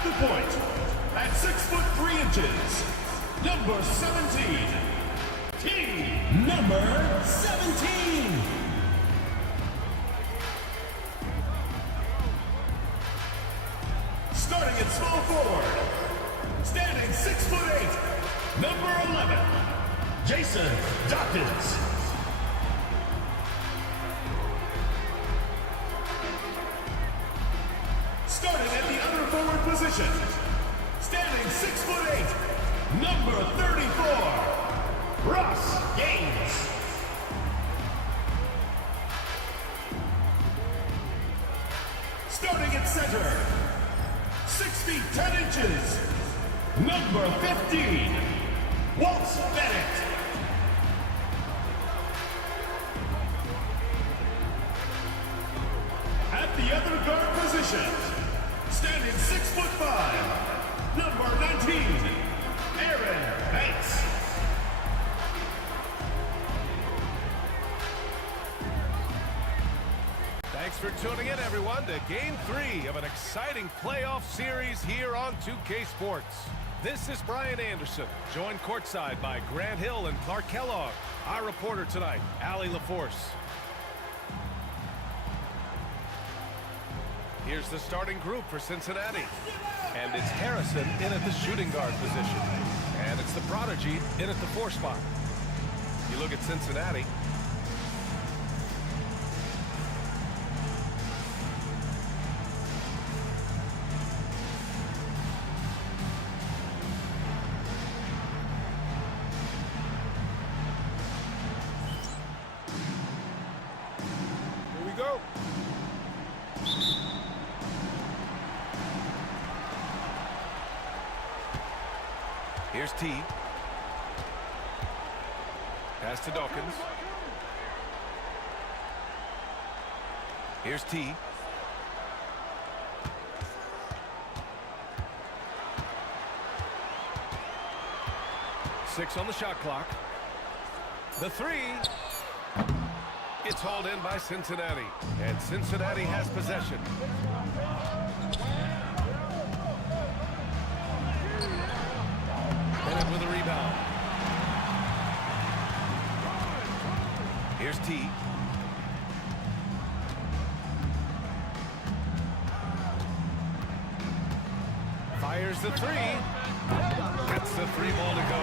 At the point, at 6 foot 3 inches, number 17. Team number 17. Starting at small forward, standing 6 foot 8, number 11, Jason Dawkins. Starting at the other forward position, standing 6 foot 8, number 34, Ross Gaines. Starting at center, 6 feet 10 inches, number 15, Walt Bennett. At the other guard position, standing 6 foot 5, number 19, Aaron Banks. Thanks for tuning in, everyone, to Game 3 of an exciting playoff series here on 2K Sports. This is Brian Anderson, joined courtside by Grant Hill and Clark Kellogg. Our reporter tonight, Allie LaForce. Here's the starting group for Cincinnati. And it's Harrison in at the shooting guard position. And it's the Prodigy in at the 4 spot. You look at Cincinnati. Here we go. Here's T. Pass to Dawkins. Here's T. Six on the shot clock. The 3. It's hauled in by Cincinnati. And Cincinnati has possession. Bennett with a rebound. Here's T. Fires the 3. Gets the 3 ball to go.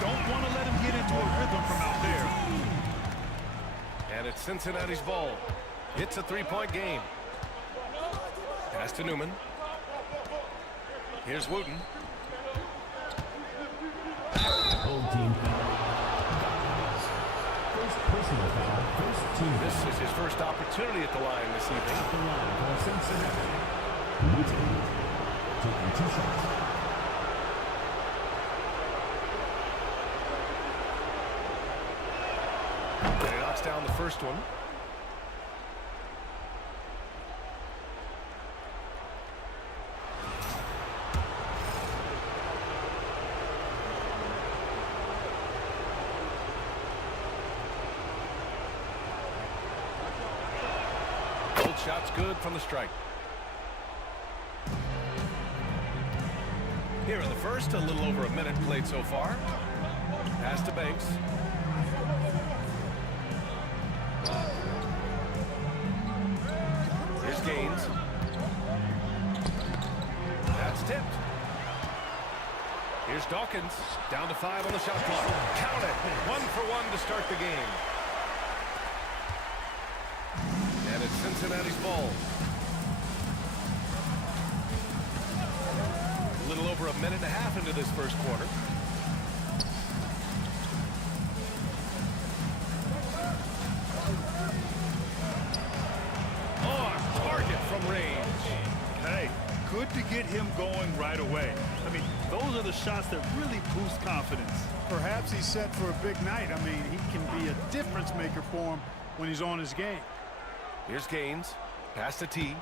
Don't want to let him get into a rhythm from out there. And it's Cincinnati's ball. It's a 3-point game. Pass to Newman. Here's Wooten. Old team foul. First personal foul, first team. This is his first opportunity at the line this evening. At the line for Cincinnati. Wooten taking 2 shots. And he knocks down the first one. Shot's good from the strike. Here in the first, a little over a minute played so far. Pass to Banks. Here's Gaines. That's tipped. Here's Dawkins. Down to 5 on the shot clock. Count it. 1 for 1 to start the game. And it's Cincinnati's ball. A little over a minute and a half into this first quarter. On target from range. Hey, good to get him going right away. I mean, those are the shots that really boost confidence. Perhaps he's set for a big night. I mean, he can be a difference maker for him when he's on his game. Here's Gaines. Pass to T.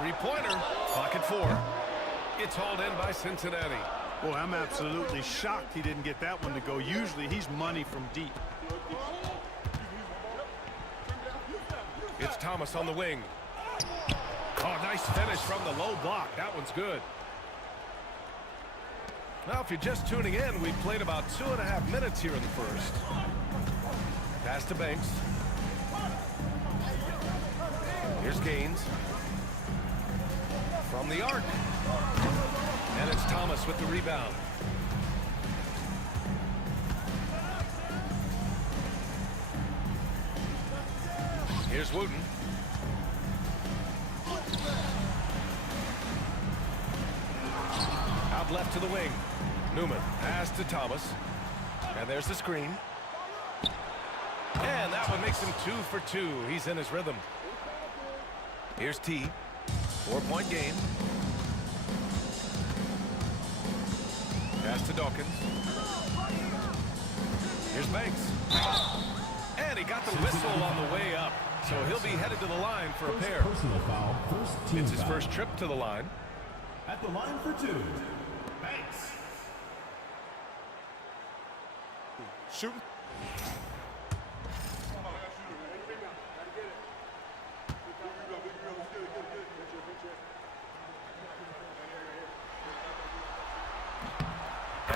Three-pointer. Pocket 4. It's hauled in by Cincinnati. Boy, I'm absolutely shocked he didn't get that one to go. Usually he's money from deep. It's Thomas on the wing. Oh, nice finish from the low block. That one's good. Now, if you're just tuning in, we've played about 2.5 minutes here in the first. Pass to Banks. Here's Gaines. From the arc. And it's Thomas with the rebound. Here's Wooten. Out left to the wing. Newman pass to Thomas. And there's the screen. And that one makes him 2 for 2. He's in his rhythm. Here's T. 4-point game. Pass to Dawkins. Here's Banks. And he got the whistle on the way up. So he'll be headed to the line for a pair. Personal foul. First team It's his foul. first trip to the line. At the line for 2, Banks. Shooting.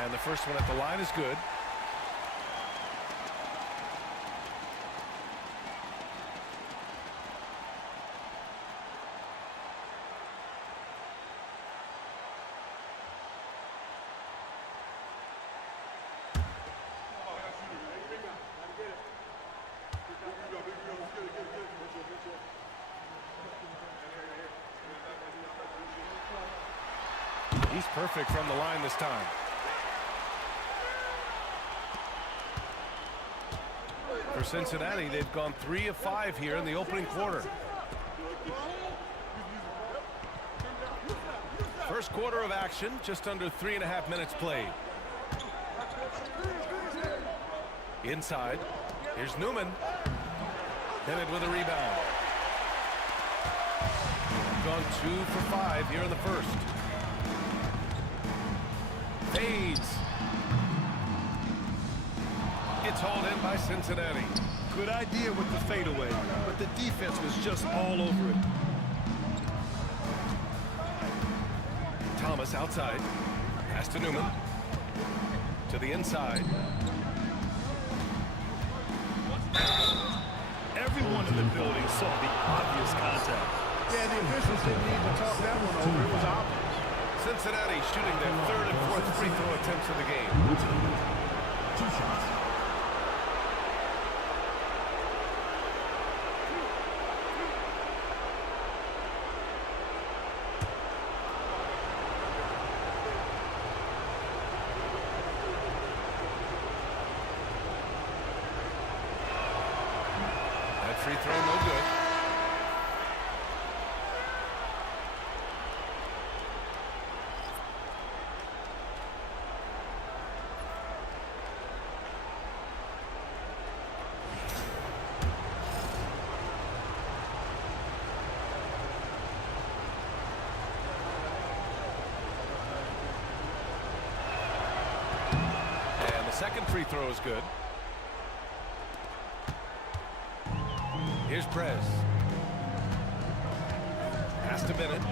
And the first one at the line is good. He's perfect from the line this time. For Cincinnati, they've gone 3 of 5 here in the opening quarter. First quarter of action, just under 3.5 minutes played. Inside, here's Newman. Bennett with a rebound. Gone 2 for 5 here in the first. Fades. It's hauled in by Cincinnati. Good idea with the fadeaway, but the defense was just all over it. Thomas outside. Pass to Newman. To the inside. Everyone in the building saw the obvious contact. Yeah, the officials didn't need to talk that one over. It was obvious. Cincinnati shooting their 3rd and 4th free throw attempts of the game. 2 shots. That free throw no good. Second free throw is good. Here's Prez. Pass to Bennett.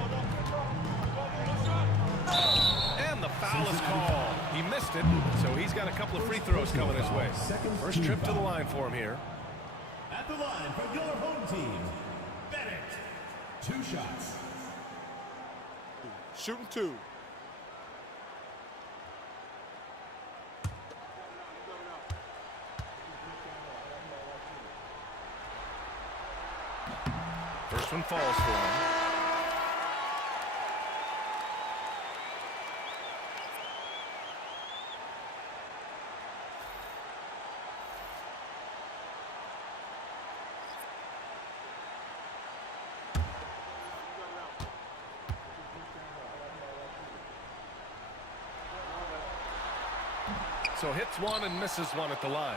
And the foul is called. He missed it, so he's got a couple of free throws coming his way. First trip to the line for him here. At the line for your home team, Bennett. 2 shots. Shooting 2. First one falls for him. So hits one and misses one at the line.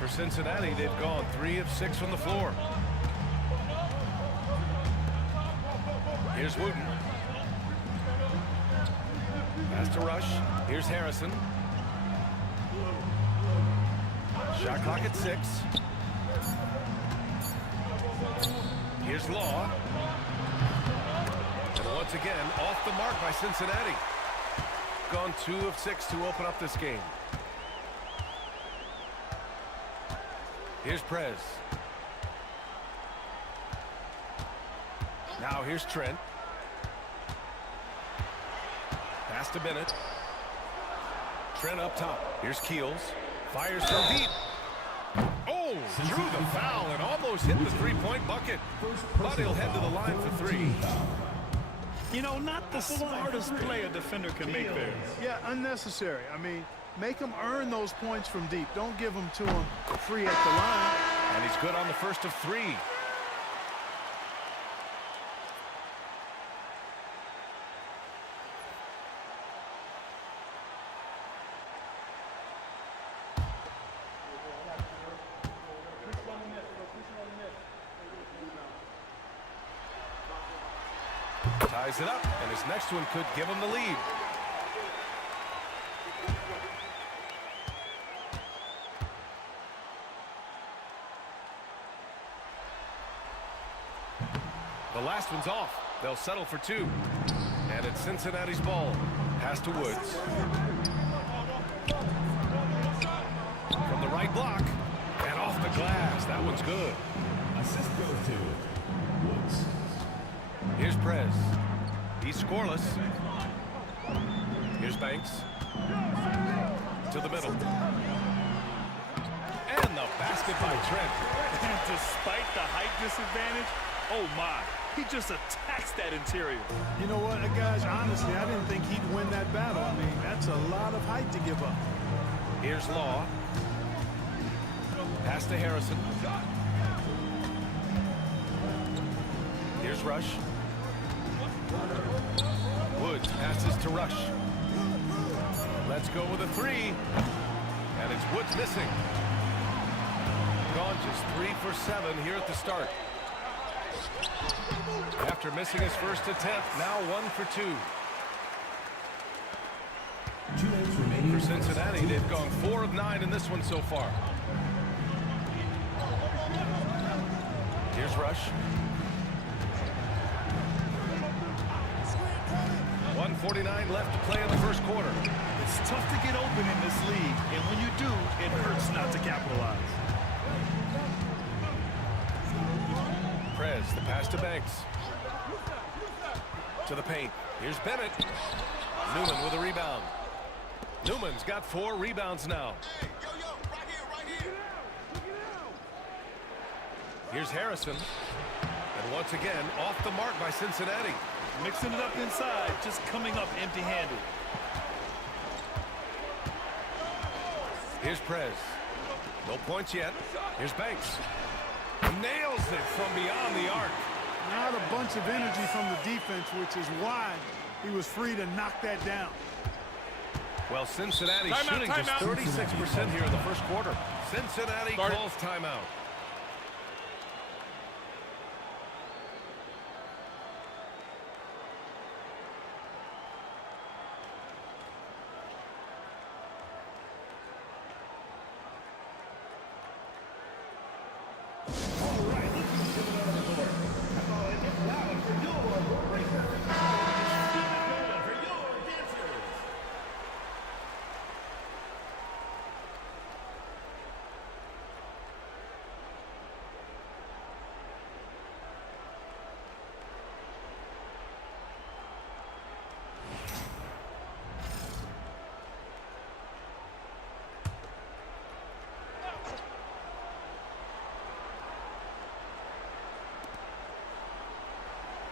For Cincinnati, they've gone 3 of 6 from the floor. Here's Wooten. Pass to Rush. Here's Harrison. Shot clock at 6. Here's Law. And once again, off the mark by Cincinnati. Gone 2 of 6 to open up this game. Here's Prez. Now here's Trent. Pass to Bennett. Trent up top. Here's Keels. Fires from deep. Oh, drew the foul and almost hit the three-point bucket. But he'll head to the line for 3. You know, not the smartest play a defender can make there. Yeah, unnecessary. I mean, make them earn those points from deep. Don't give them to them free at the line. And he's good on the first of 3. Ties it up, and his next one could give him the lead. The last one's off. They'll settle for 2. And it's Cincinnati's ball. Pass to Woods. From the right block. And off the glass. That one's good. Assist goes to Woods. Here's Prez. He's scoreless. Here's Banks. To the middle. And the basket by Trent. And despite the height disadvantage, oh my, he just attacks that interior. You know what, guys, honestly, I didn't think he'd win that battle. I mean, that's a lot of height to give up. Here's Law. Pass to Harrison. Here's Rush. Woods passes to Rush. Let's go with a 3. And it's Woods missing. Gone just 3 for 7 here at the start. After missing his first attempt, now 1 for 2. 2 minutes remaining. For Cincinnati, they've gone 4 of 9 in this one so far. Here's Rush. 1:49 left to play in the first quarter. It's tough to get open in this league, and when you do, it hurts not to capitalize. Prez, the pass to Banks. To the paint. Here's Bennett. Newman with a rebound. Newman's got 4 rebounds now. Here's Harrison. And once again, off the mark by Cincinnati. Mixing it up inside, just coming up empty-handed. Here's Prez. No points yet. Here's Banks. Nails it from beyond the arc. Not a bunch of energy from the defense, which is why he was free to knock that down. Well, Cincinnati shooting just 36% here in the first quarter. Cincinnati calls timeout.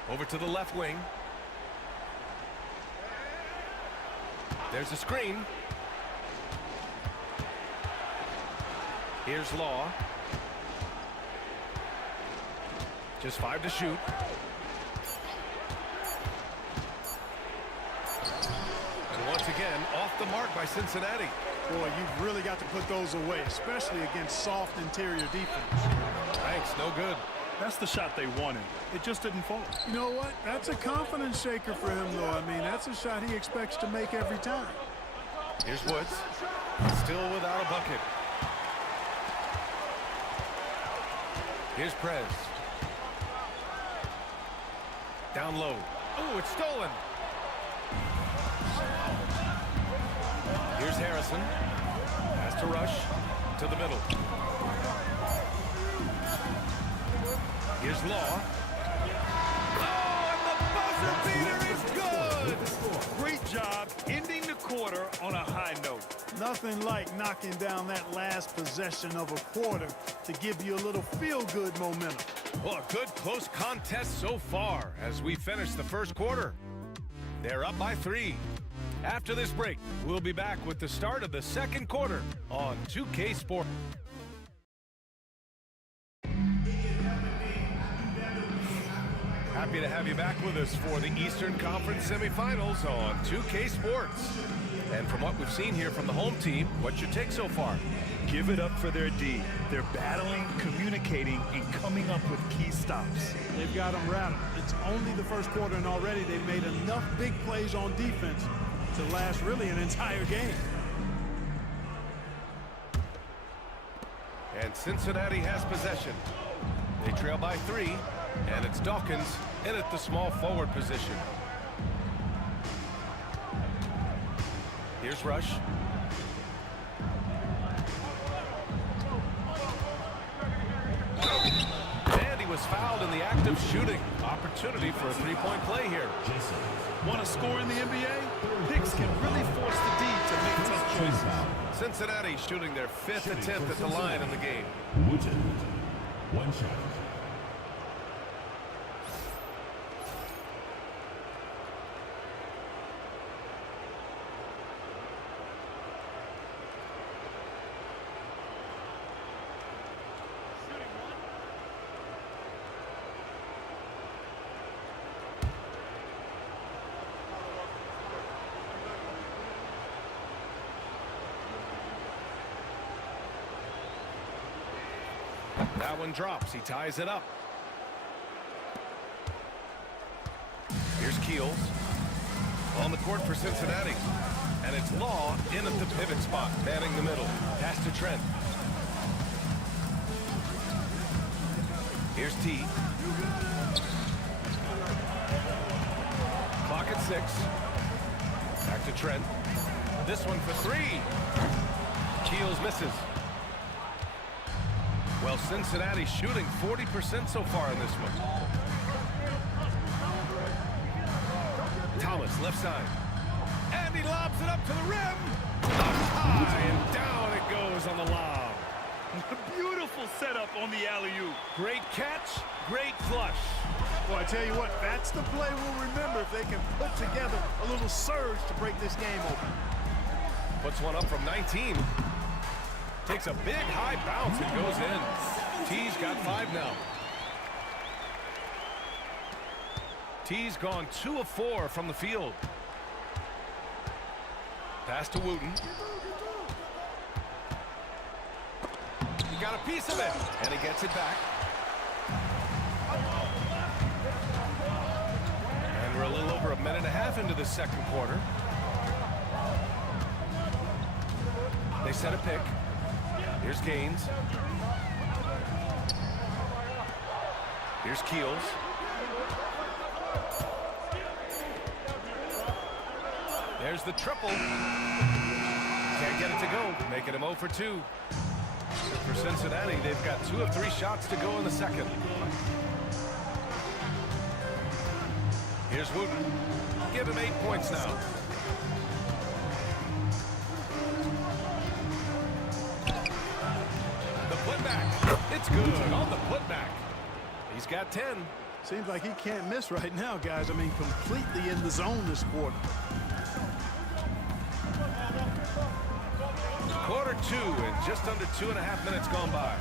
Over to the left wing. There's a screen. Here's Law. Just 5 to shoot. And once again, off the mark by Cincinnati. Boy, you've really got to put those away, especially against soft interior defense. Thanks, no good. That's the shot they wanted. It just didn't fall. You know what? That's a confidence shaker for him, though. I mean, that's a shot he expects to make every time. Here's Woods. Still without a bucket. Here's Prez. Down low. Oh, it's stolen. Here's Harrison. Has to rush to the middle. Here's Law. Oh, and the buzzer beater is good! Great job ending the quarter on a high note. Nothing like knocking down that last possession of a quarter to give you a little feel-good momentum. Well, a good close contest so far as we finish the first quarter. They're up by 3. After this break, we'll be back with the start of the second quarter on 2K Sports. Happy to have you back with us for the Eastern Conference semifinals on 2K Sports. And from what we've seen here from the home team, what's your take so far? Give it up for their D. They're battling, communicating, and coming up with key stops. They've got them rattled. It's only the first quarter, and already they've made enough big plays on defense to last really an entire game. And Cincinnati has possession. They trail by 3, and it's Dawkins in at the small forward position. Here's Rush. And he was fouled in the act of shooting. Opportunity for a three-point play here. Want to score in the NBA? Picks can really force the D to make tough choices. Cincinnati shooting their 5th attempt at the line in the game. Wooten. One shot. That one drops. He ties it up. Here's Keels on the court for Cincinnati. And it's Law in at the pivot spot, manning the middle. Pass to Trent. Here's T. Clock at 6. Back to Trent. This one for 3. Keels misses. Well, Cincinnati shooting 40% so far in this one. Thomas, left side. And he lobs it up to the rim. Up high, and down it goes on the lob. Beautiful setup on the alley-oop. Great catch, great flush. Well, I tell you what, that's the play we'll remember if they can put together a little surge to break this game open. Puts one up from 19. Takes a big high bounce and goes in. T's got 5 now. T's gone 2 of 4 from the field. Pass to Wooten. He got a piece of it, and he gets it back. And we're a little over a minute and a half into the second quarter. They set a pick. Here's Gaines. Here's Keels. There's the triple. Can't get it to go, making him 0 for 2. For Cincinnati, they've got 2 of 3 shots to go in the second. Here's Wooten. Give him 8 points now. The putback. It's good on the putback. He's got 10. Seems like he can't miss right now, guys. I mean, completely in the zone this quarter. Quarter 2 and just under 2.5 minutes gone by.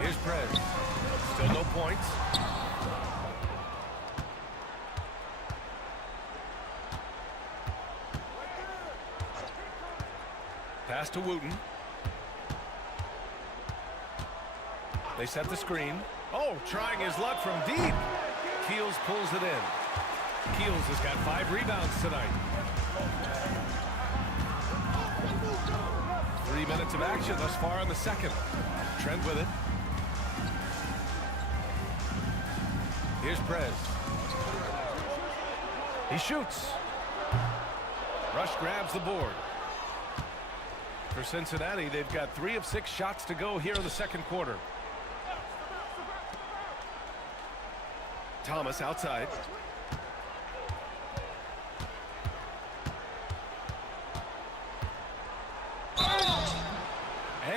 Here's Prez. Still no points. Pass to Wooten. They set the screen. Oh, trying his luck from deep. Keels pulls it in. Keels has got 5 rebounds tonight. 3 minutes of action thus far in the second. Trent with it. Here's Prez. He shoots. Rush grabs the board. For Cincinnati, they've got 3 of 6 shots to go here in the second quarter. Thomas outside.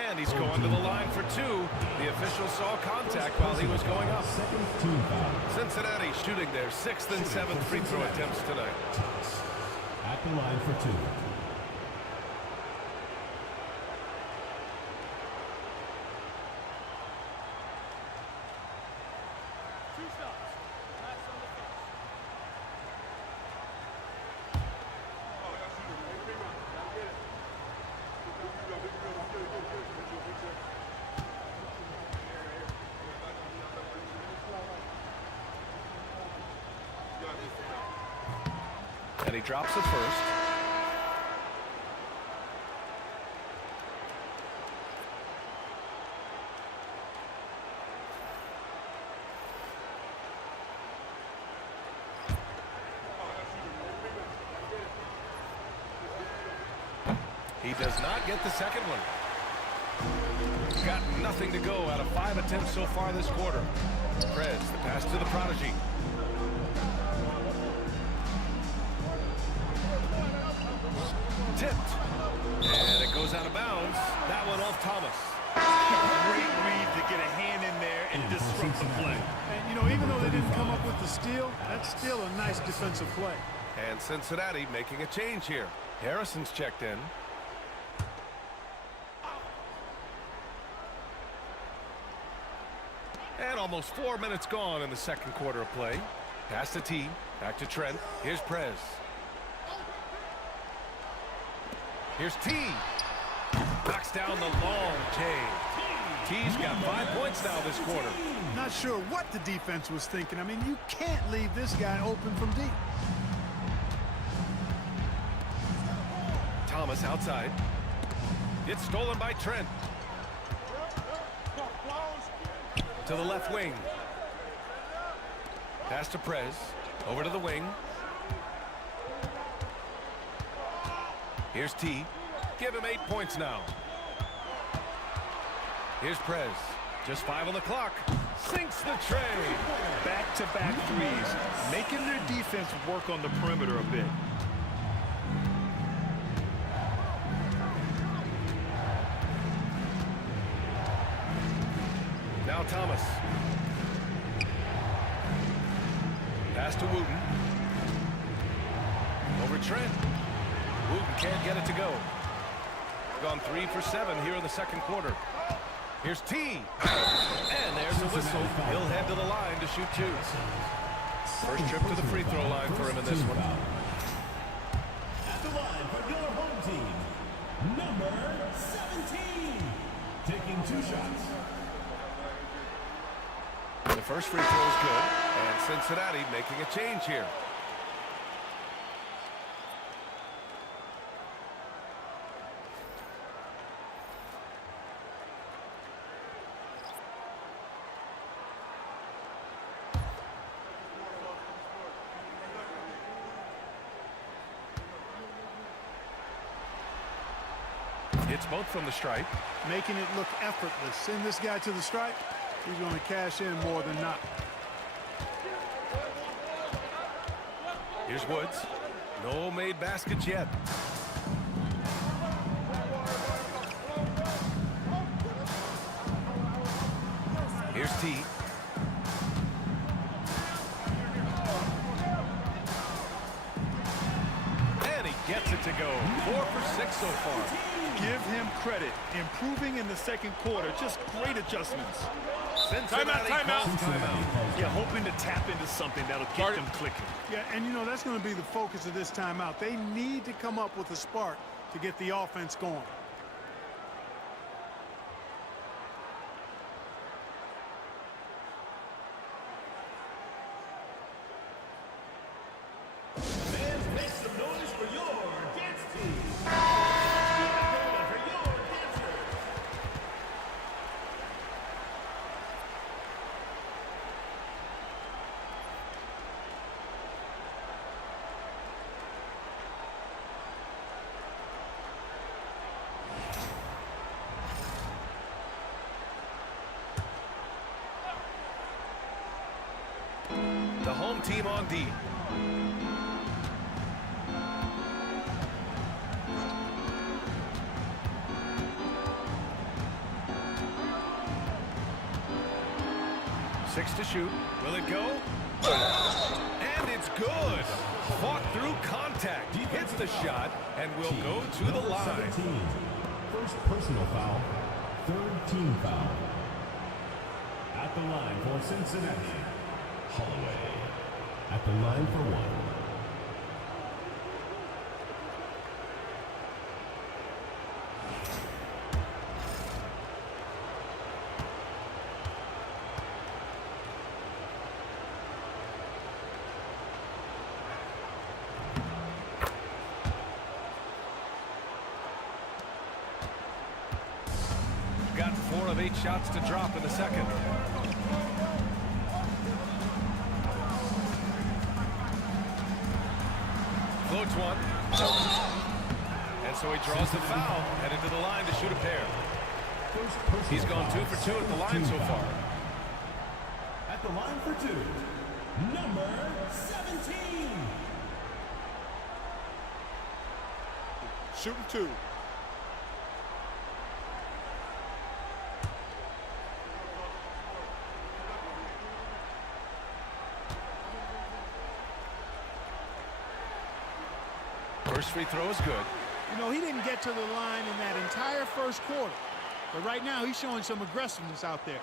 And he's going to the line for 2. The official saw contact while he was going up. Cincinnati shooting their 6th and 7th free throw attempts tonight. At the line for 2. And he drops it first. He does not get the second one. Got nothing to go out of 5 attempts so far this quarter. Prez, the pass to the prodigy. Tipped. And it goes out of bounds. That one off Thomas. Great read to get a hand in there and disrupt the play. And, you know, even though they didn't come up with the steal, that's still a nice defensive play. And Cincinnati making a change here. Harrison's checked in. And almost 4 minutes gone in the second quarter of play. Pass to T. Back to Trent. Here's Prez. Here's T. Knocks down the long J. T's got 5 points now this quarter. Not sure what the defense was thinking. I mean, you can't leave this guy open from deep. Thomas outside. Gets stolen by Trent. To the left wing. Pass to Prez. Over to the wing. Here's T. Give him 8 points now. Here's Prez. Just 5 on the clock. Sinks the tray. Back-to-back threes, making their defense work on the perimeter a bit. Now Thomas. Pass to Wooten. Over Trent. Wooten can't get it to go. Gone 3 for 7 here in the second quarter. Here's T. And there's a whistle. He'll head to the line to shoot 2. First trip to the free throw line for him in this one. At the line for your home team, number 17. Taking 2 shots. The first free throw is good. And Cincinnati making a change here. Hits both from the stripe. Making it look effortless. Send this guy to the stripe. He's going to cash in more than not. Here's Woods. No made baskets yet. Here's T. And he gets it to go. 4 for 6 so far. Give him credit. Improving in the second quarter. Just great adjustments. Cincinnati calls timeout. Yeah, hoping to tap into something that'll get them clicking. Yeah, and you know, that's going to be the focus of this timeout. They need to come up with a spark to get the offense going. Fans, make some noise for your dance team. For your dancers. home team on D. Six to shoot. Will it go? And it's good. Fought through contact. He hits the shot and will go to the line. 17. First personal foul. Third team foul. At the line for Cincinnati, Holloway. At the line for one. Got 4 of 8 shots to drop in the second. Floats one. And so he draws the foul, headed to the line to shoot a pair. He's gone 2 for 2 at the line so far. At the line for 2, number 17. Shooting 2. First free throw is good. You know, he didn't get to the line in that entire first quarter. But right now, he's showing some aggressiveness out there.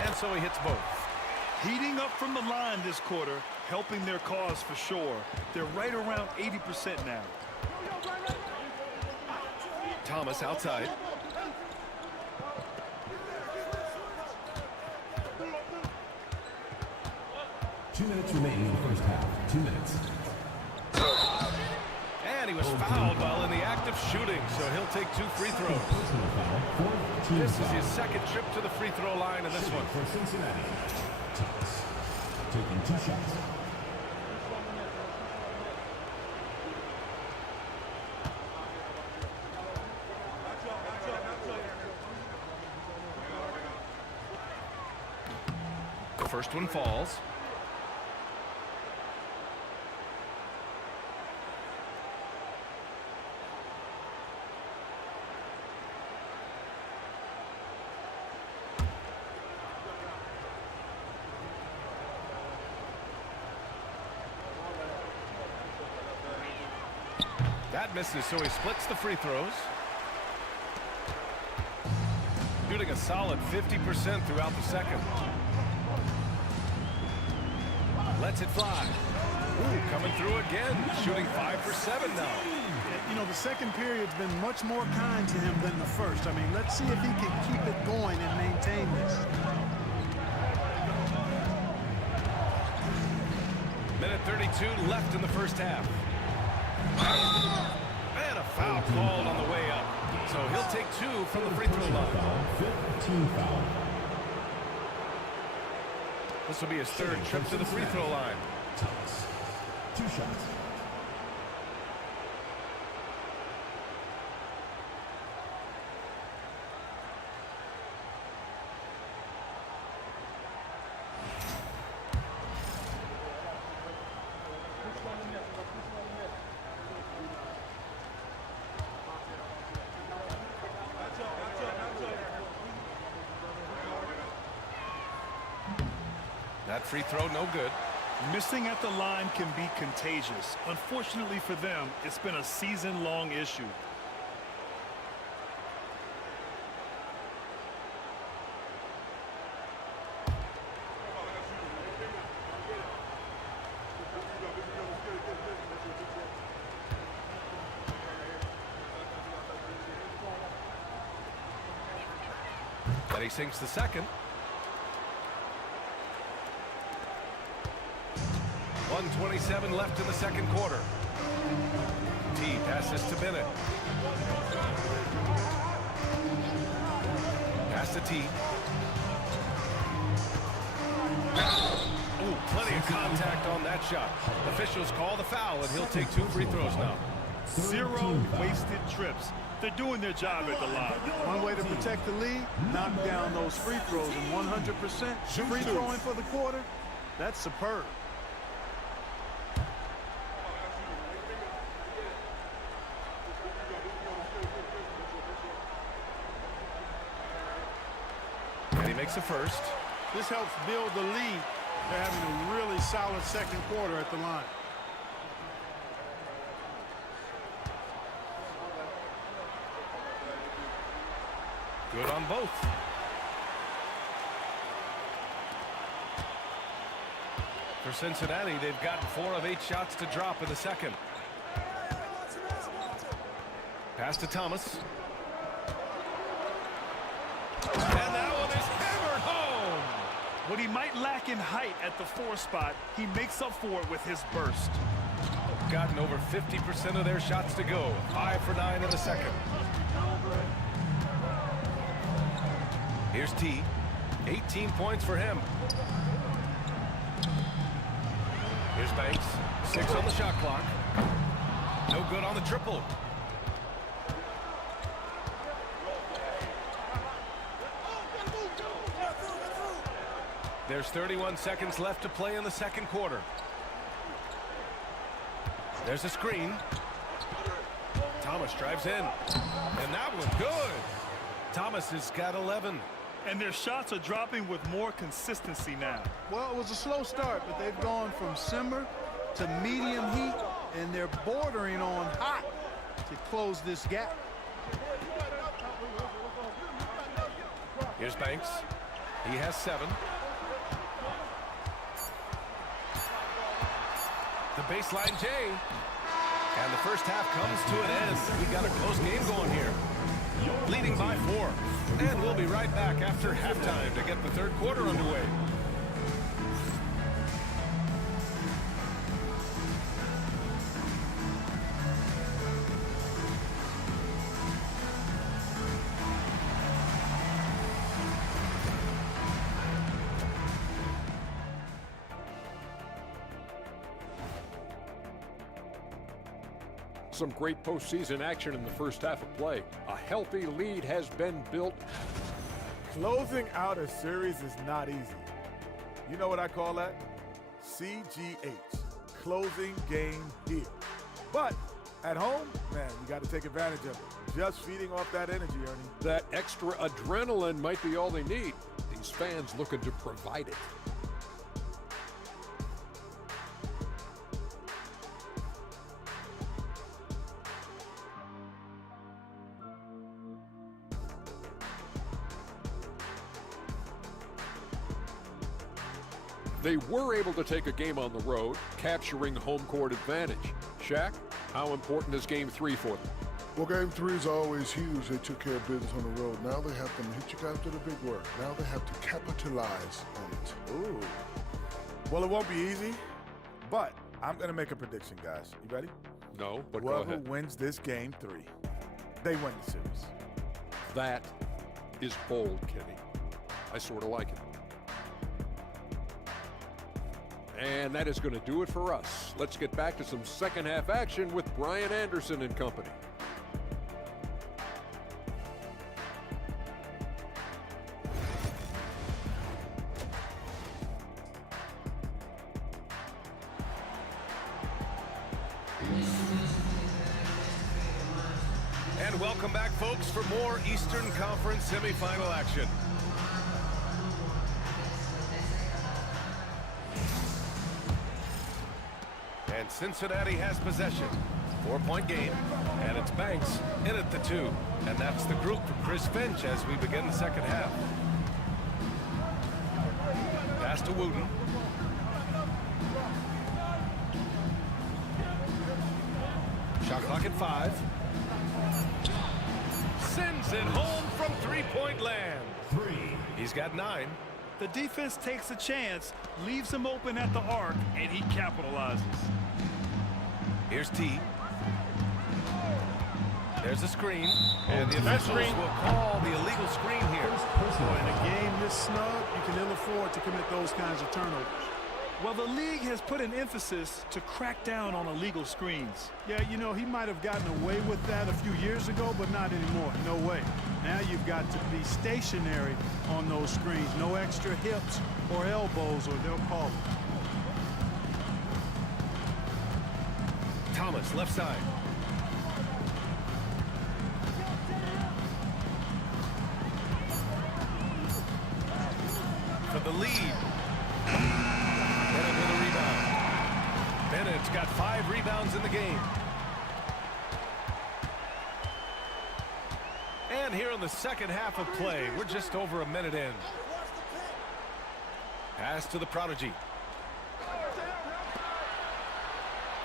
And so he hits both. Heating up from the line this quarter, helping their cause for sure. They're right around 80% now. Thomas outside. Two minutes remaining in the first half. 2 minutes. And he was fouled while in the act of shooting, so he'll take 2 free throws. Personal foul. Fourth team This is foul. his second trip to the free throw line in this one. For Cincinnati, Thomas taking 2 shots. The first one falls. That misses, so he splits the free throws. Shooting a solid 50% throughout the second. Lets it fly. Ooh, coming through again. Shooting 5 for 7 now. You know, the second period's been much more kind to him than the first. I mean, let's see if he can keep it going and maintain this. Minute 32 left in the first half. And a foul called on the way up. So he'll take 2 from the free throw line. Fifth team foul. This will be his 3rd trip to the free throw line. Thomas, 2 shots. That free throw, no good. Missing at the line can be contagious. Unfortunately for them, it's been a season-long issue. And he sinks the second. 1:27 left in the second quarter. T passes to Bennett. Pass to T. shot. Officials call the foul, and he'll take 2 free throws now. 0 wasted trips. They're doing their job at the line. One way to protect the lead, knock down those free throws, and 100% free throwing for the quarter, that's superb. And he makes the first. This helps build the lead. They're having a really solid second quarter at the line. Good on both. For Cincinnati, they've gotten 4 of 8 shots to drop in the second. Pass to Thomas. And that one is hammered home. What he might lack in height at the 4 spot, he makes up for it with his burst. Gotten over 50% of their shots to go. 5 for 9 in the second. Here's T. 18 points for him. Here's Banks. 6 on the shot clock. No good on the triple. There's 31 seconds left to play in the second quarter. There's a screen. Thomas drives in. And that one good. Thomas has got 11. And their shots are dropping with more consistency now. Well, it was a slow start, but they've gone from simmer to medium heat, and they're bordering on hot to close this gap. Here's Banks. He has 7. The baseline J. And the first half comes to an end. We've got a close game going here. Leading by 4. And we'll be right back after halftime to get the third quarter underway. Some great postseason action in the first half of play. A healthy lead has been built. Closing out a series is not easy. You know what I call that? CGH, closing game here. But at home, man, you got to take advantage of it. Just feeding off that energy, Ernie. That extra adrenaline might be all they need. These fans looking to provide it. They were able to take a game on the road, capturing home court advantage. Shaq, how important is Game 3 for them? Well, Game 3 is always huge. They took care of business on the road. Now they have to hit you guys to the big work. Now they have to capitalize on it. Ooh. Well, it won't be easy, but I'm going to make a prediction, guys. You ready? No, but go Whoever ahead. wins this Game 3, they win the series. That is bold, Kenny. I sort of like it. And that is going to do it for us. Let's get back to some second half action with Brian Anderson and company. And welcome back, folks, for more Eastern Conference semifinal action. And Cincinnati has possession. 4-point game, and it's Banks in at the 2. And that's the group from Chris Finch as we begin the second half. Pass to Wooten. Shot clock at 5. Sends it home from three-point land. 3. He's got 9. The defense takes a chance, leaves him open at the arc, and he capitalizes. Here's T. There's a screen, and the officials will call the illegal screen here. In a game this snug, you can ill afford to commit those kinds of turnovers. Well, the league has put an emphasis to crack down on illegal screens. Yeah, you know, he might have gotten away with that a few years ago, but not anymore. No way. Now you've got to be stationary on those screens. No extra hips or elbows, or they'll call it. Thomas, left side. For the lead. Bennett with a rebound. Bennett's got 5 rebounds in the game. And here in the second half of play, we're just over a minute in. Pass to the prodigy.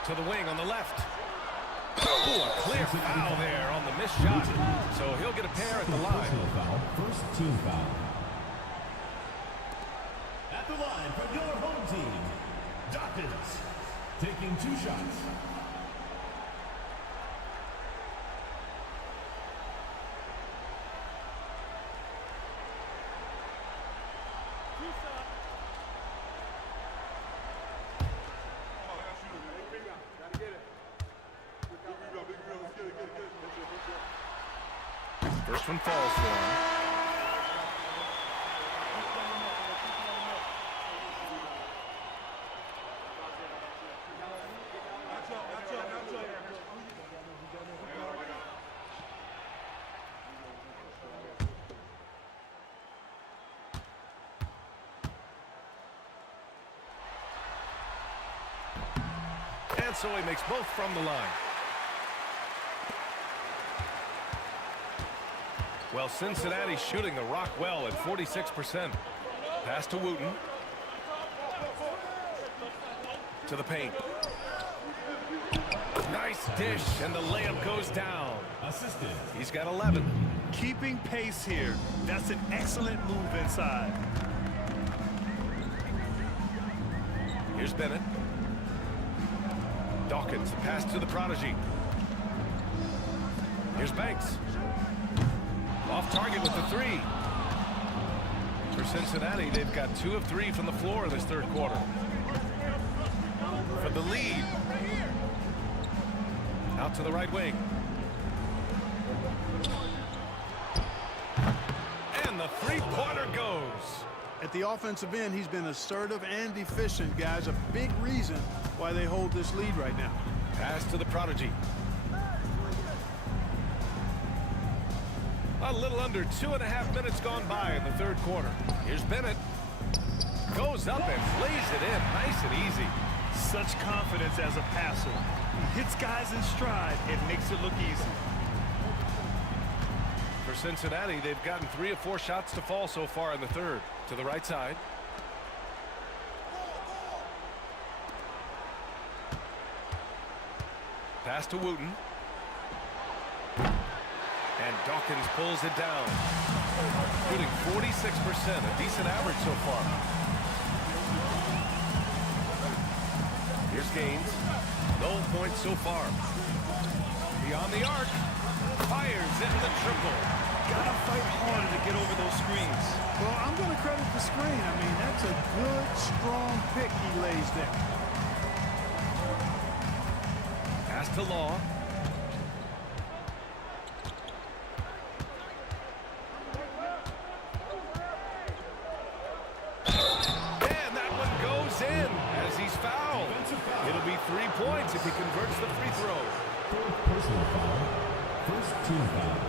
To the wing on the left. Oh, a clear foul there on the missed shot. So he'll get a pair at the line. Foul, first team foul. At the line for your home team, Dawkins. Taking 2 shots. First one falls for him. And so he makes both from the line. Well, Cincinnati's shooting the rock well at 46%. Pass to Wooten. To the paint. Nice dish, and the layup goes down. Assisted. He's got 11. Keeping pace here. That's an excellent move inside. Here's Bennett. Dawkins, pass to the prodigy. Here's Banks. Off target with the 3. For Cincinnati, they've got 2 of 3 from the floor in this third quarter. For the lead. Out to the right wing. And the 3-pointer goes. At the offensive end, he's been assertive and efficient, guys. A big reason why they hold this lead right now. Pass to the prodigy. A little under 2.5 minutes gone by in the third quarter. Here's Bennett. Goes up and lays it in nice and easy. Such confidence as a passer. He hits guys in stride and makes it look easy. For Cincinnati, they've gotten 3 of 4 shots to fall so far in the third. To the right side. Pass to Wooten. And Dawkins pulls it down. Shooting 46%, a decent average so far. Here's Gaines. No points so far. Beyond the arc. Fires in the triple. Gotta fight harder to get over those screens. Well, I'm going to credit the screen. I mean, that's a good, strong pick he lays there. Pass to Law. And that one goes in as he's fouled. It'll be 3 points if he converts the free throw. Third personal foul. First team foul.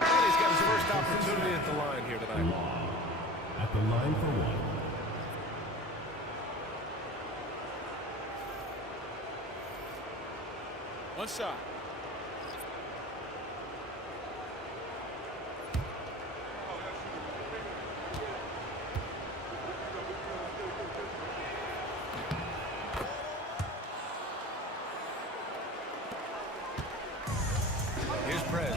And he's got his first opportunity at the line here tonight. Law at the line for 1. One shot. Here's Prez.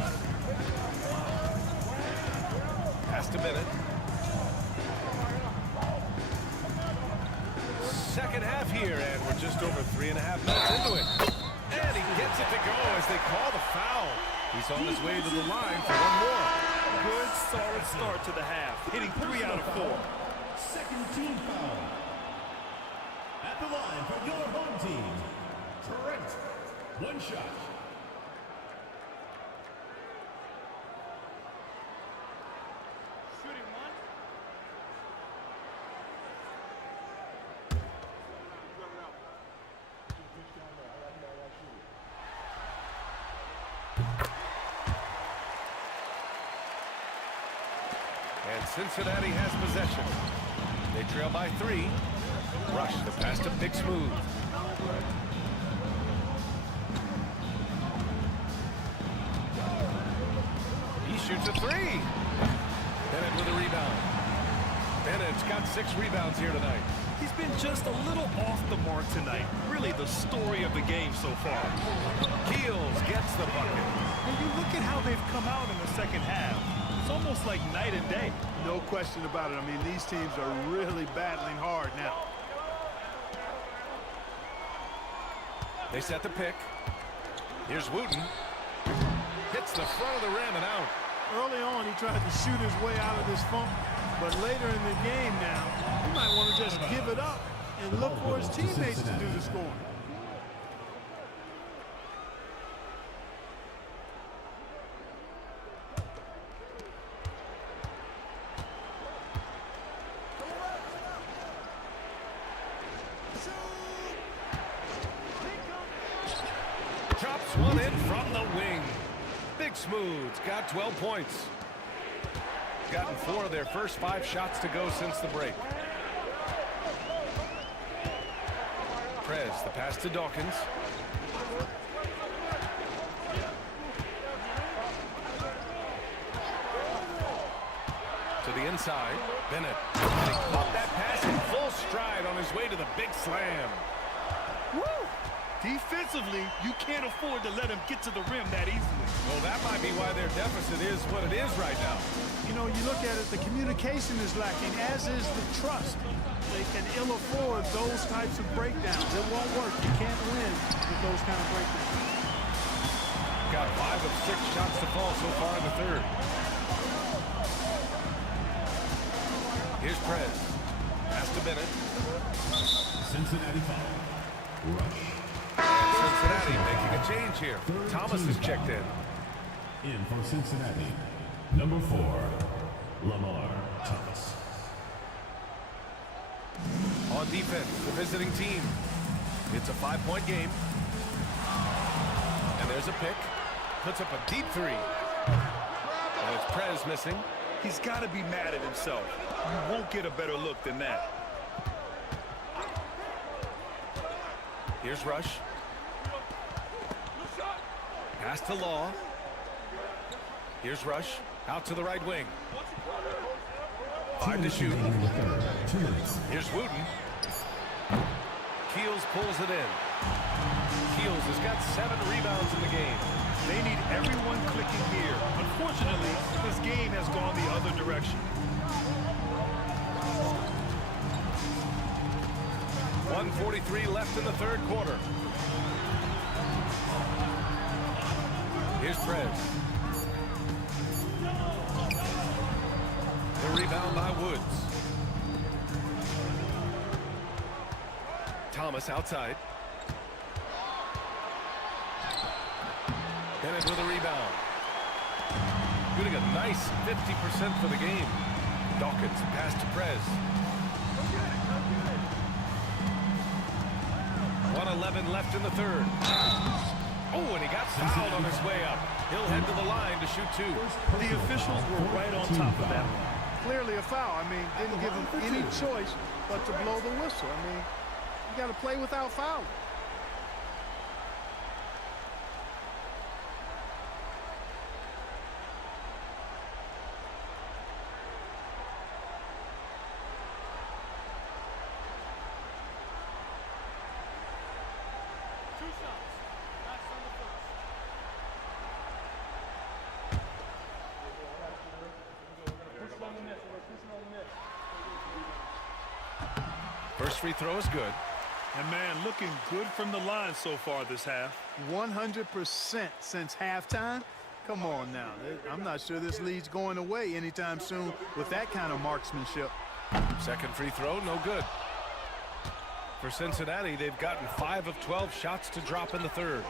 Pass to Bennett. Second half here, and we're just over 3.5 minutes into it. And he gets it to go as they call the foul. He's on his way to the line for one more. Good, solid start to the half, hitting 3 out of 4. Second team foul. At the line for your home team, Trent. One shot. Shooting one. And Cincinnati has possession. They trail by 3. Rush the pass to Big Smooth. He shoots a 3. Bennett with a rebound. Bennett's got 6 rebounds here tonight. He's been just a little off the mark tonight. Really the story of the game so far. Keels gets the bucket. When you look at how they've come out in the second half, it's almost like night and day. No question about it. I mean, these teams are really battling hard now. They set the pick. Here's Wooten. Hits the front of the rim and out. Early on, he tried to shoot his way out of this funk, but later in the game now, he might want to just give it up and look for his teammates to do the scoring. Drops one in from the wing. Big Smooth's got 12 points. Gotten 4 of their first 5 shots to go since the break. Prez, the pass to Dawkins. To the inside, Bennett. And he caught that pass in full stride on his way to the big slam. Woo! Defensively, you can't afford to let him get to the rim that easily. Well, that might be why their deficit is what it is right now. You know, you look at it, the communication is lacking, as is the trust. They can ill afford those types of breakdowns. It won't work. You can't win with those kind of breakdowns. Got 5 of 6 shots to fall so far in the third. Here's Prez. Pass to Bennett. Cincinnati foul. Rush. Cincinnati making a change here. Thomas is checked in. In for Cincinnati, number 4, Lamar Thomas. On defense, the visiting team. It's a 5-point game. And there's a pick. Puts up a deep 3. And it's Prez missing. He's got to be mad at himself. You won't get a better look than that. Here's Rush. Pass to Law. Here's Rush. Out to the right wing. 5 to shoot. 2 minutes. Here's Wooten. Keels pulls it in. Keels has got 7 rebounds in the game. They need everyone clicking here. Unfortunately, this game has gone the other direction. 1:43 left in the third quarter. Here's Prez. The rebound by Woods. Thomas outside. Bennett with a rebound. Getting a nice 50% for the game. Dawkins pass to Prez. 1:11 left in the third. Oh, and he got fouled on his way up. He'll head to the line to shoot 2. The officials were right on top of that one. Clearly a foul. I mean, didn't give him any choice but to blow the whistle. I mean, you got to play without fouling. First free throw is good. And man, looking good from the line so far this half. 100% since halftime. Come on now. I'm not sure this lead's going away anytime soon with that kind of marksmanship. Second free throw, no good. For Cincinnati, they've gotten 5 of 12 shots to drop in the third.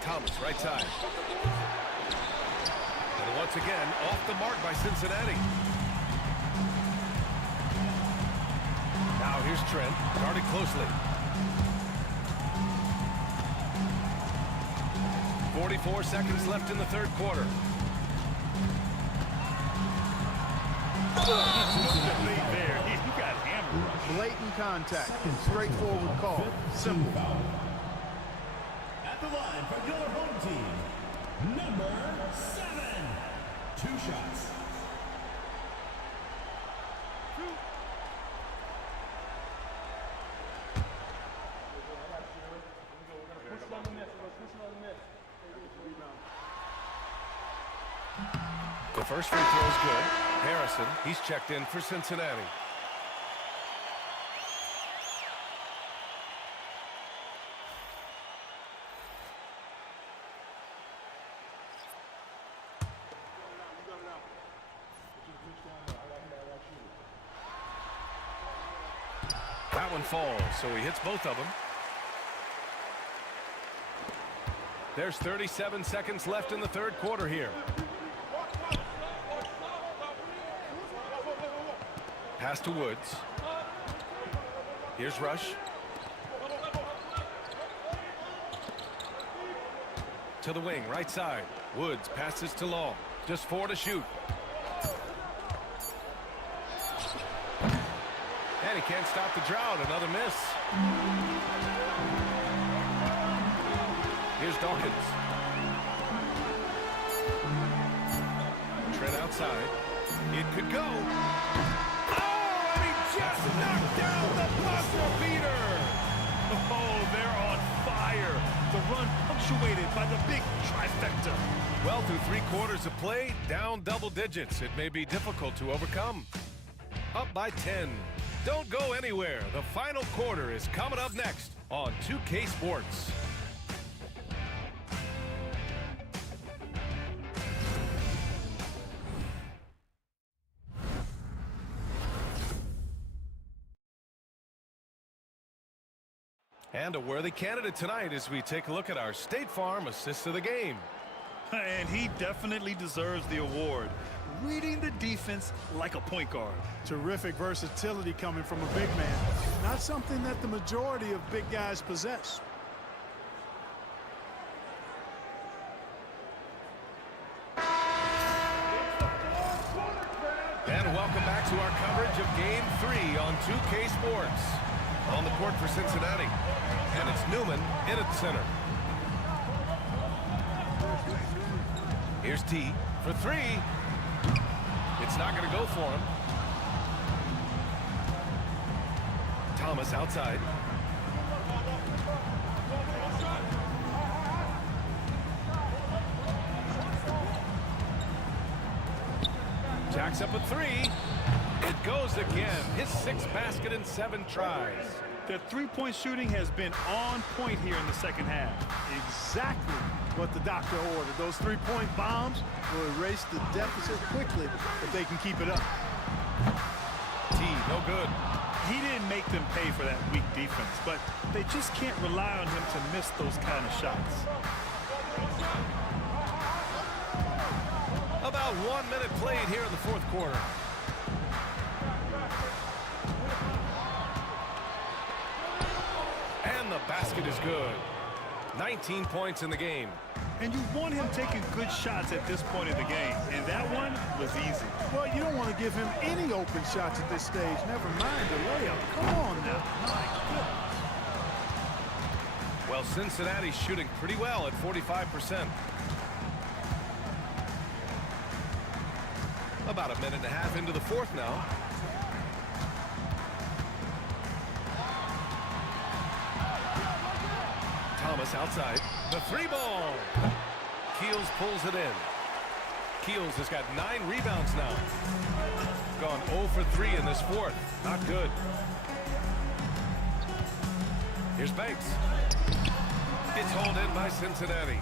Thomas, right side. And once again, off the mark by Cincinnati. Now here's Trent, guarded closely. 44 seconds left in the third quarter. There, he got hammered. Blatant contact. Straightforward call. Simple. At the line for your home team, number 7. 2 shots. The first free throw is good. Harrison, he's checked in for Cincinnati. That one falls, so he hits both of them. There's 37 seconds left in the third quarter here. Pass to Woods. Here's Rush. To the wing, right side. Woods passes to Long. Just 4 to shoot. And he can't stop the drought. Another miss. Here's Dawkins. Trent outside. It could go. Oh, and he just knocked down the buzzer beater. Oh, they're on fire. The run punctuated by the big trifecta. Well, through 3 quarters of play, down double digits. It may be difficult to overcome. Up by 10. Don't go anywhere. The final quarter is coming up next on 2K Sports. And a worthy candidate tonight as we take a look at our State Farm Assist of the Game. And he definitely deserves the award. Reading the defense like a point guard. Terrific versatility coming from a big man. Not something that the majority of big guys possess. And welcome back to our coverage of Game 3 on 2K Sports. On the court for Cincinnati. And it's Newman in at center. Here's T for 3. It's not going to go for him. Thomas outside. Jacks up a 3. It goes again. His 6th basket in 7 tries. Their three-point shooting has been on point here in the second half. Exactly what the doctor ordered. Those 3-point bombs will erase the deficit quickly if they can keep it up. T, no good. He didn't make them pay for that weak defense, but they just can't rely on him to miss those kind of shots. About 1 minute played here in the fourth quarter. And the basket is good. 19 points in the game. And you want him taking good shots at this point in the game, and that one was easy. Well, you don't want to give him any open shots at this stage. Never mind the layup. Come on now. My goodness. Well, Cincinnati's shooting pretty well at 45%. About a minute and a half into the fourth now. Thomas outside. The 3-ball. Keels pulls it in. Keels has got 9 rebounds now. Gone 0 for 3 in this fourth. Not good. Here's Banks. It's hauled in by Cincinnati.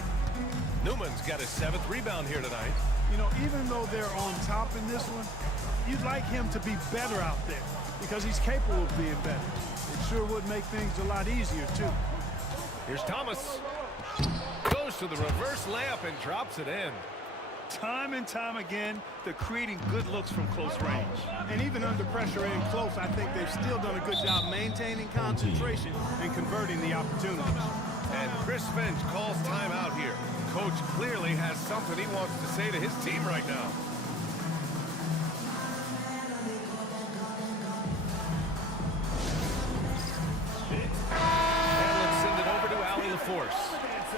Newman's got his 7th rebound here tonight. You know, even though they're on top in this one, you'd like him to be better out there because he's capable of being better. It sure would make things a lot easier, too. Here's Thomas. Goes to the reverse layup and drops it in. Time and time again, they're creating good looks from close range. And even under pressure and close, I think they've still done a good job maintaining concentration and converting the opportunities. And Chris Finch calls timeout here. Coach clearly has something he wants to say to his team right now. And let's send it over to Allie LaForce.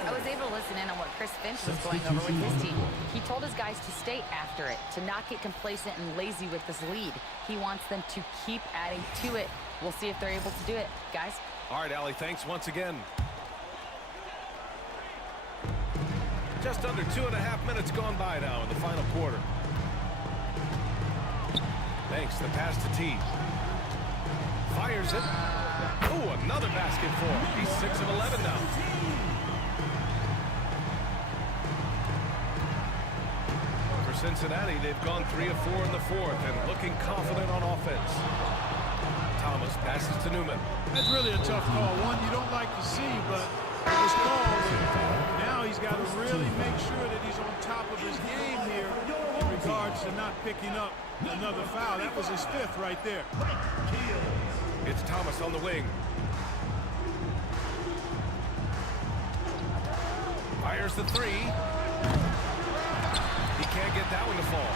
I was able to listen in on what Chris Finch was going over with his team. He told his guys to stay after it, to not get complacent and lazy with this lead. He wants them to keep adding to it. We'll see if they're able to do it, guys. All right, Allie, thanks once again. Just under 2.5 minutes gone by now in the final quarter. Banks the pass to T. Fires it. Oh, another basket for him. He's 6 of 11 now. For Cincinnati, they've gone 3 of 4 in the 4th and looking confident on offense. Thomas passes to Newman. That's really a tough call. One you don't like to see, but it's called. Now he's got to really make sure that he's on top of his game here in regards to not picking up another foul. That was his 5th right there. It's Thomas on the wing. Fires the 3. He can't get that one to fall.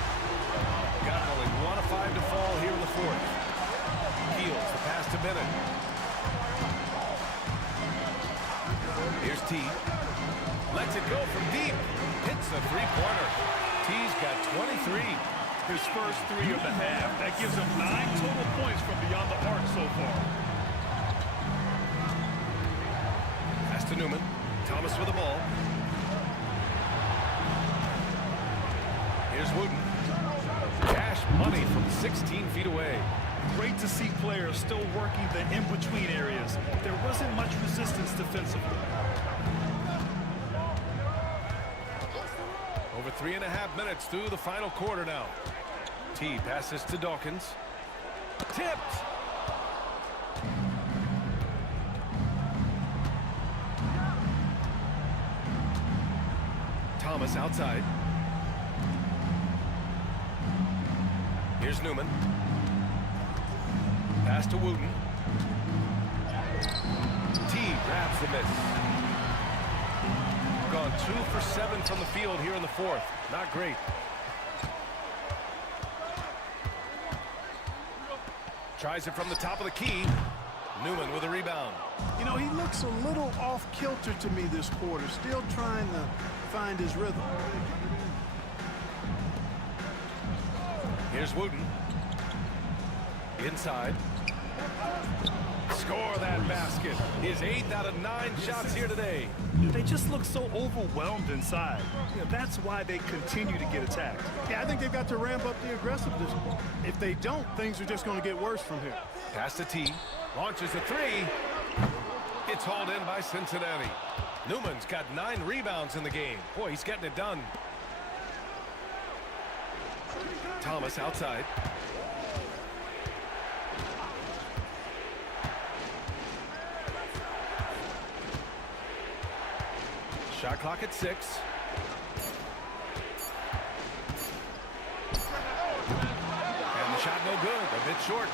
Got only 1 of 5 to fall here in the 4th. Heels the pass to Bennett. Here's T. Lets it go from deep. Hits a 3-pointer. T's got 23. His first 3 of the half. That gives him 9 total points from beyond the arc so far. Pass to Newman. Thomas with the ball. Here's Wooten. Cash money from 16 feet away. Great to see players still working the in-between areas. There wasn't much resistance defensively. Over 3.5 minutes through the final quarter now. T passes to Dawkins. Tipped. Thomas outside. Here's Newman. Pass to Wooten. T grabs the miss. Gone 2 for 7 from the field here in the 4th. Not great. Tries it from the top of the key. Newman with a rebound. You know, he looks a little off kilter to me this quarter, still trying to find his rhythm. Here's Wooten. Inside. Score that basket. His 8th out of 9 shots here today. They just look so overwhelmed inside. That's why they continue to get attacked. Yeah, I think they've got to ramp up the aggressiveness. If they don't, things are just going to get worse from here. Pass to T. Launches a 3. It's hauled in by Cincinnati. Newman's got 9 rebounds in the game. Boy, he's getting it done. Thomas outside. Shot clock at 6. And the shot no good. A bit short.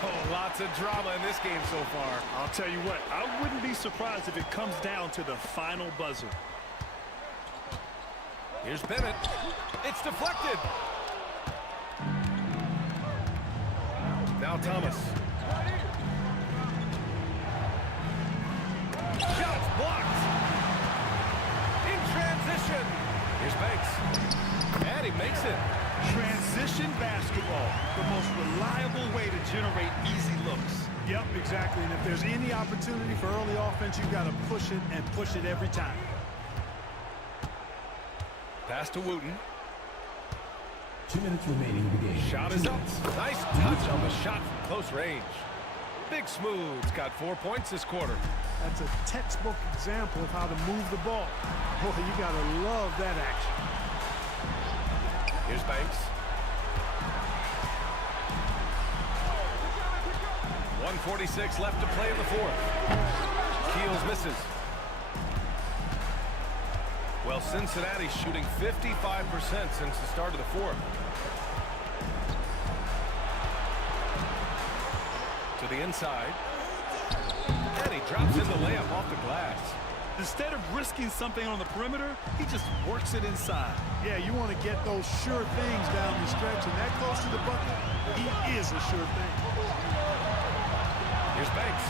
Oh, lots of drama in this game so far. I'll tell you what, I wouldn't be surprised if it comes down to the final buzzer. Here's Bennett. It's deflected. Now Thomas. Shots blocked. In transition. Here's Banks. And he makes it. Transition basketball, the most reliable way to generate easy looks. Yep, exactly. And if there's any opportunity for early offense, you've got to push it and push it every time. Pass to Wooten. 2 minutes remaining in the game. Shot is up. Nice touch on the shot from close range. Big Smooth's got 4 points this quarter. That's a textbook example of how to move the ball. Boy, you got to love that action. Here's Banks. 1:46 left to play in the fourth. Keels misses. Well, Cincinnati's shooting 55% since the start of the fourth. To the inside. And he drops in the layup off the glass. Instead of risking something on the perimeter, he just works it inside. Yeah, you want to get those sure things down the stretch, and that close to the bucket, he is a sure thing. Here's Banks.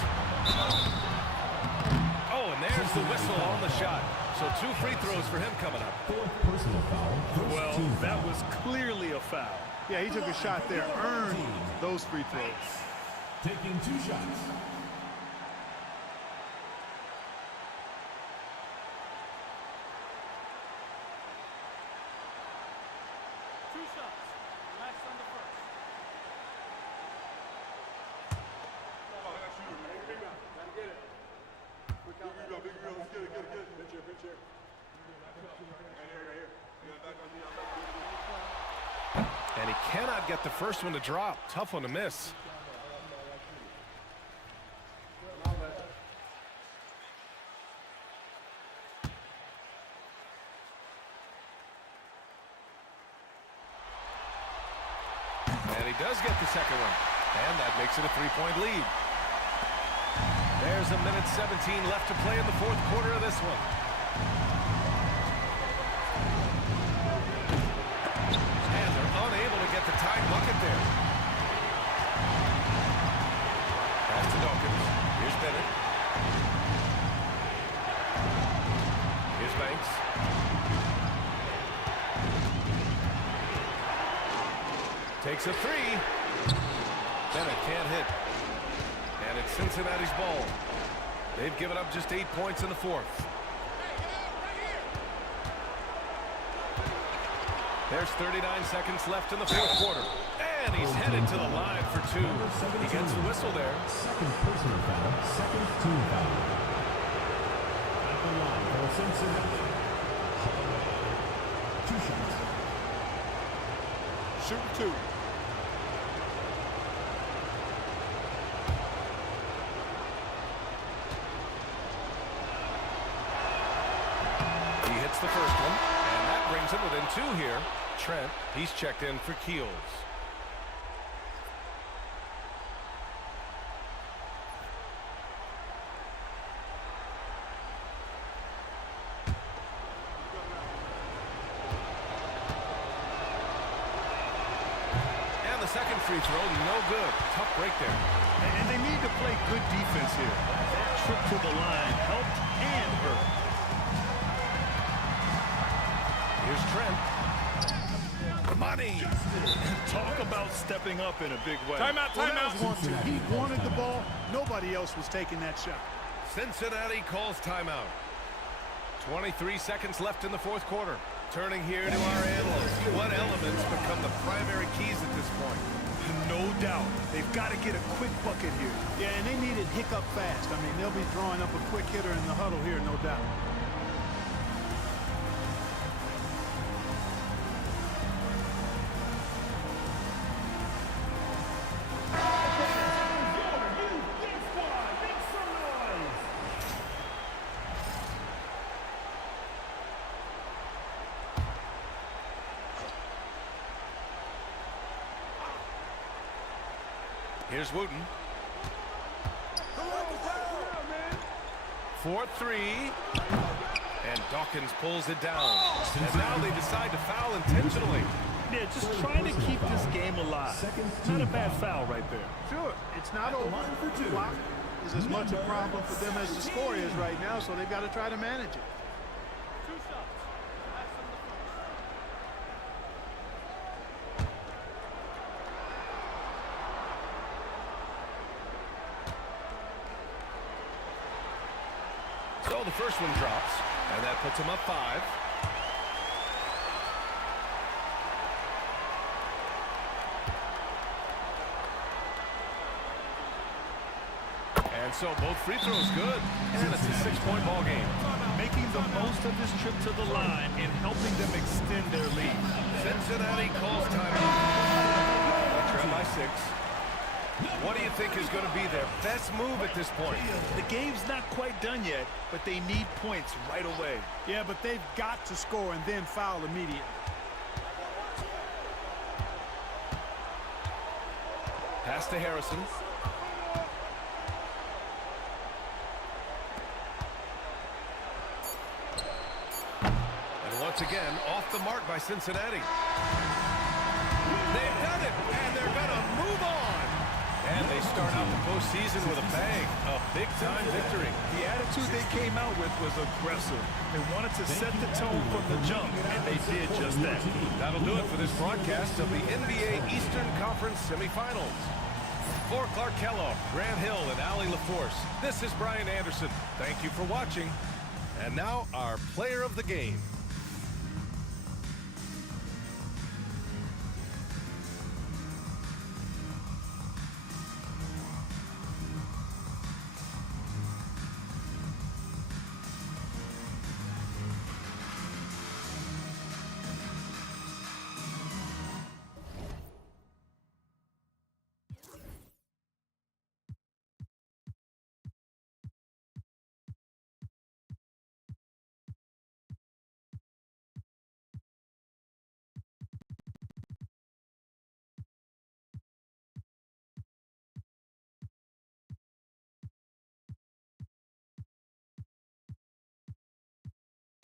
Oh, and there's the whistle on the shot. So 2 free throws for him coming up. 4th personal foul. Well, that was clearly a foul. Yeah, he took a shot there, earned those free throws. Taking 2 shots. And he cannot get the first one to drop. Tough one to miss. And he does get the second one. And that makes it a 3-point lead. There's a minute 17 left to play in the fourth quarter of this one. And they're unable to get the tying bucket there. Pass to Dawkins. Here's Bennett. Here's Banks. Takes a 3. Bennett can't hit. And it's Cincinnati's ball. They've given up just 8 points in the fourth. There's 39 seconds left in the fourth quarter. And he's headed to the line for 2. He gets the whistle there. 2nd personal foul. 2nd team foul. At the line for Cincinnati. 2 shots. Shooting 2. The first one, and that brings him within 2 here. Trent, he's checked in for Keels. And the second free throw, no good. Tough break there. And they need to play good defense here. That trip to the line helped and hurt. Here's Trent. Money. Talk about stepping up in a big way. Timeout, timeout. He wanted the ball. Nobody else was taking that shot. Cincinnati calls timeout. 23 seconds left in the fourth quarter. Turning here to our analysts. What elements become the primary keys at this point? No doubt. They've got to get a quick bucket here. Yeah, and they need it hiccup fast. I mean, they'll be drawing up a quick hitter in the huddle here, no doubt. Here's Wooten. 4-3. And Dawkins pulls it down. And now they decide to foul intentionally. Yeah, just trying to keep this game alive. Not a bad foul right there. Sure, it's not over. Clock is as much a problem for them as the score is right now, so they've got to try to manage it. So the first one drops, and that puts him up 5. And so both free throws good, and it's a 6-point ball game. Making the most of this trip to the line and helping them extend their lead. Cincinnati calls timeout. Trail by 6. What do you think is going to be their best move at this point? The game's not quite done yet, but they need points right away. Yeah, but they've got to score and then foul immediately. Pass to Harrison. And once again, off the mark by Cincinnati. They've done it, and they're going to move on. And they start out the postseason with a bang, a big-time victory. The attitude they came out with was aggressive. They wanted to set the tone from the jump, and they did just that. That'll do it for this broadcast of the NBA Eastern Conference semifinals. For Clark Kellogg, Grant Hill, and Allie LaForce, this is Brian Anderson. Thank you for watching. And now our player of the game.